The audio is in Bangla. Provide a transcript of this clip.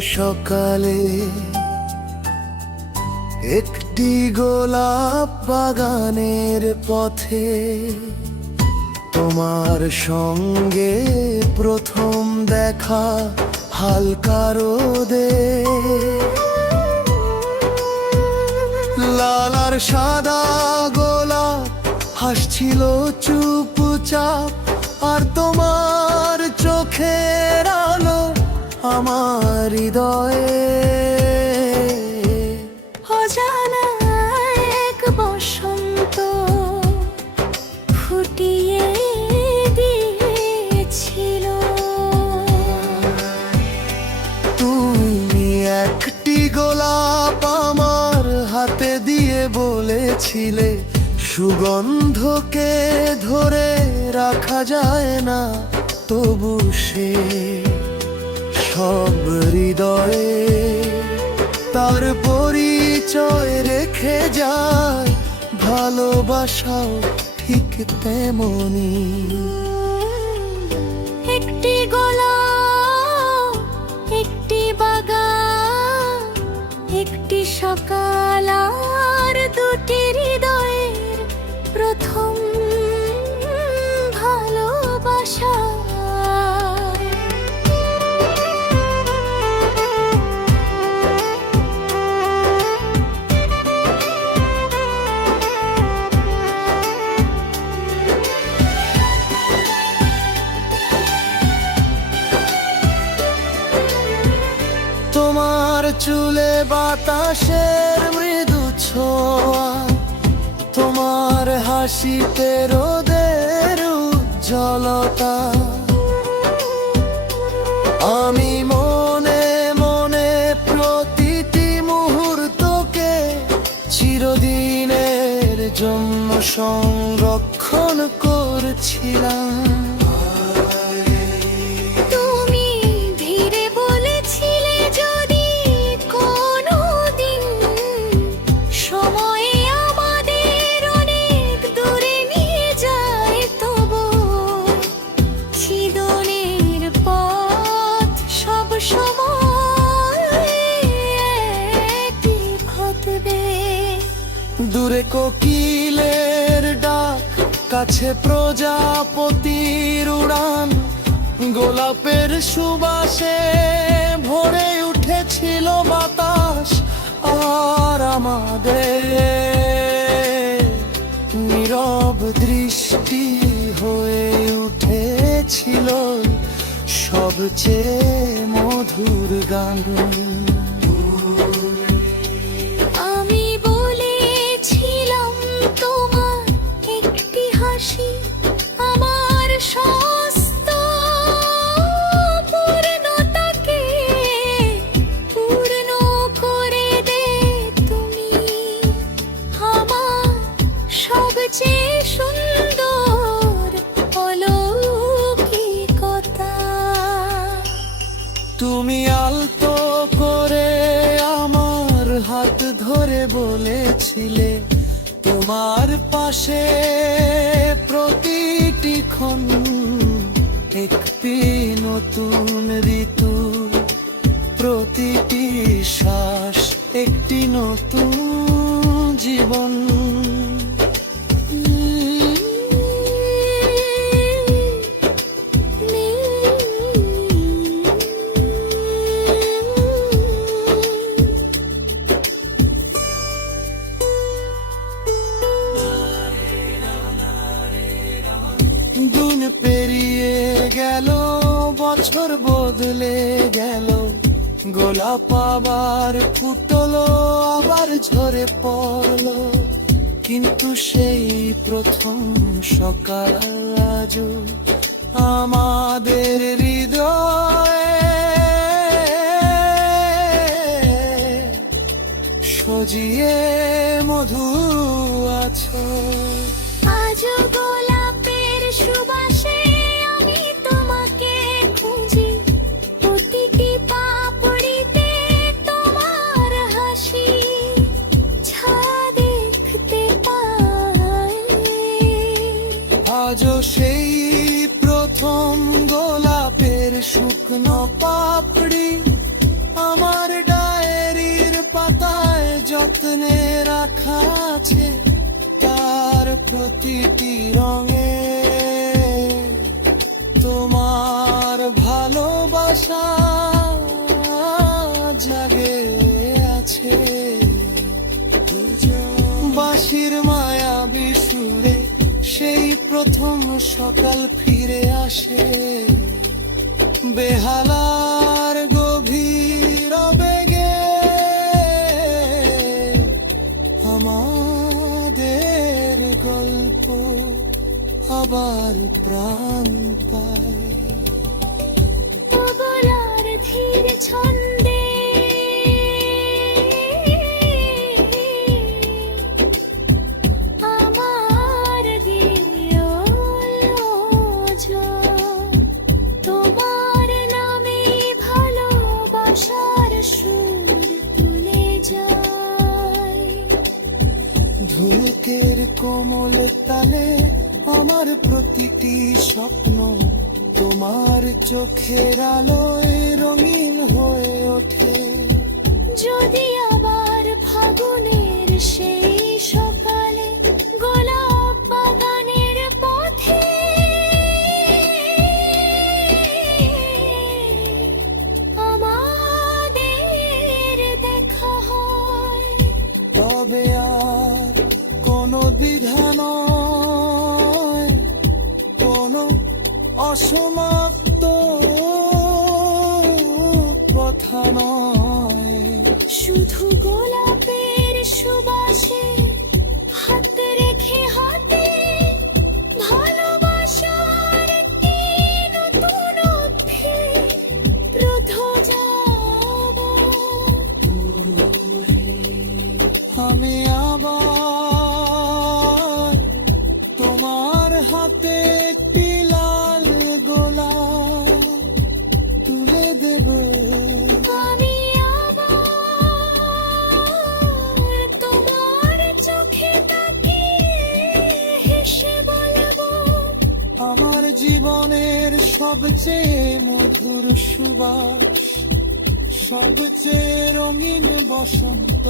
সকালে একটি গোলাপ বাগানের পথে তোমার সঙ্গে প্রথম দেখা হালকা রোদে। লাল আর সাদা গোলাপ হাসছিল চুপচাপ, আর তোমার চোখের আলো আমার হৃদয়ে অজানা এক বসন্ত ফুটিয়ে দিয়েছিল। তুমি একটি গোলাপ আমার হাতে দিয়ে বলেছিলে, সুগন্ধকে ধরে রাখা যায় না, তবু সে সব হৃদয়ে তার পরিচয় রেখে যায়। ভালোবাসাও ঠিক তেমনি। একটি গোলাপ, একটি বাগান, একটি সকাল, আর দুটি হৃদয়ের প্রথম ভালোবাসা। তোমার চুলে বাতাসের মৃদু ছোঁয়া, তোমার হাসিতে রোদের উজ্জ্বলতা। আমি মনে মনে প্রতিটি মুহূর্তকে চিরদিনের জন্য সংরক্ষণ করছিলাম। দূরে কোকিলের ডাক, কাছে প্রজাপতির উড়ান, গোলাপের সুবাসে ভরে উঠেছিল বাতাস। আর আমাদের নীরব দৃষ্টি হয়ে উঠেছিল সবচেয়ে মধুর গান। তুমি আলতো করে আমার হাত ধরে বলেছিলে, তোমার পাশে প্রতিটি ক্ষণ একটি নতুন ঋতু, প্রতিটি শ্বাস একটি নতুন জীবন। দিন পেরিয়ে গেল, বছর বদলে গেল, গোলাপ আবার ফুটলো, আবার ঝরে পড়লো, কিন্তু সেই প্রথম সকাল আজও আমাদের হৃদয়ে সজিয়ে মধু আছো। আজও গোলাপের সুবাসে আমি তোমাকে খুঁজি, প্রতিটি পাপড়িতে তোমার হাসি ছায়া দেখতে পাই। আজও সেই প্রথম গোলাপের শুকনো পাপড়ি প্রতিটি রঙে তোমার ভালোবাসা জাগে আছে। বাঁশির মায়াবী সুরে সেই প্রথম সকাল ফিরে আসে, বেহালার গভীর বেগে আমাদের গল্প আবার প্রাণ পায়। তবলার ধীর ছন্দে আমার তোমার নামে ভালোবাসার সুর তুলে যায়। ধুকের কোমল তালে আমার প্রতিটি স্বপ্ন তোমার চোখের আলোয় রঙিন হয়ে ওঠে। যদি আবার ফাগুনের সেই সকালে গোলাপ বাগানের পথে আমাদের দেখা হয়, তবে আর কোনো দ্বিধা নয়, কোনো অসমাপ্ত কথা নয়। শুধু গোলাপের সুবাসে হাত রেখে হাতে ভালোবাসার একটি নতুন অধ্যায় রুদ্ধ যাব। আমি আবার তোমার হাতে একটি লাল গোলাপ তুলে দেব। আমি আবার তোমার চোখে তাকিয়ে হেসে বলবো, আমার জীবনের সবচেয়ে মধুর সুবাস, সবচেয়ে রঙিন বসন্ত।